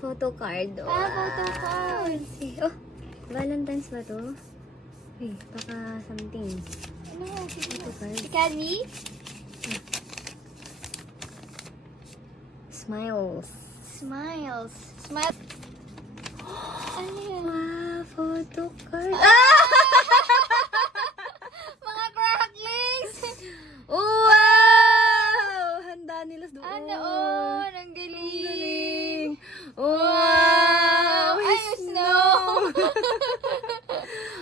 Photo card. Photo card. Oh, Valentine's ba to? Hey, baka something. Ano? Photo card. Si Candy? Smiles. Smiles. Smile. Ano yun? Wow, photo card. Mga cracklings! Wow! Handa nila doon. Ano? Oh, ang galing. Galing. Wow! Ay, snow!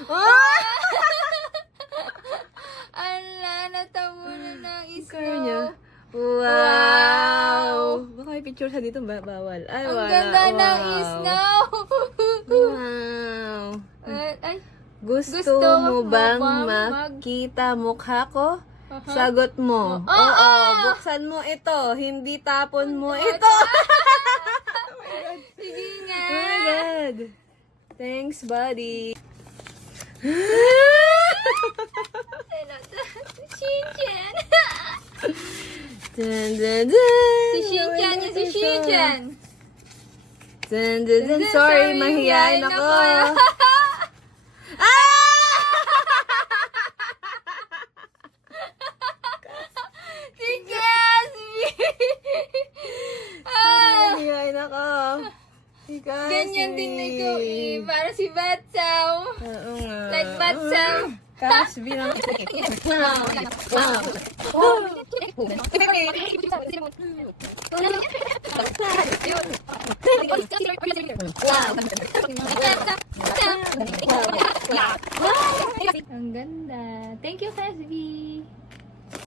Oh! Ala, natabunan ng Kaya niya. snow. Wow! Baka may picture sa dito, bawal. Ay, Ang wala. ganda ng Wow. snow. Wow! Ay, Gusto mo bang makita mukha ko? Sagot mo. Oo, buksan mo ito. Hindi tapon mo ito. sige nga. Oh my God. Thanks, buddy. Shinchan. Dun, dun, dun. Si Shinchan yung si Shinchan. Dun, dun, dun. Sorry, mahihain ako. Si Cassie. Mahihain ako. Ikaw, Ganyan din ikaw eh. Para si Batsaw. Oo nga. Like Batsaw. Casby lang. Wow. Wow.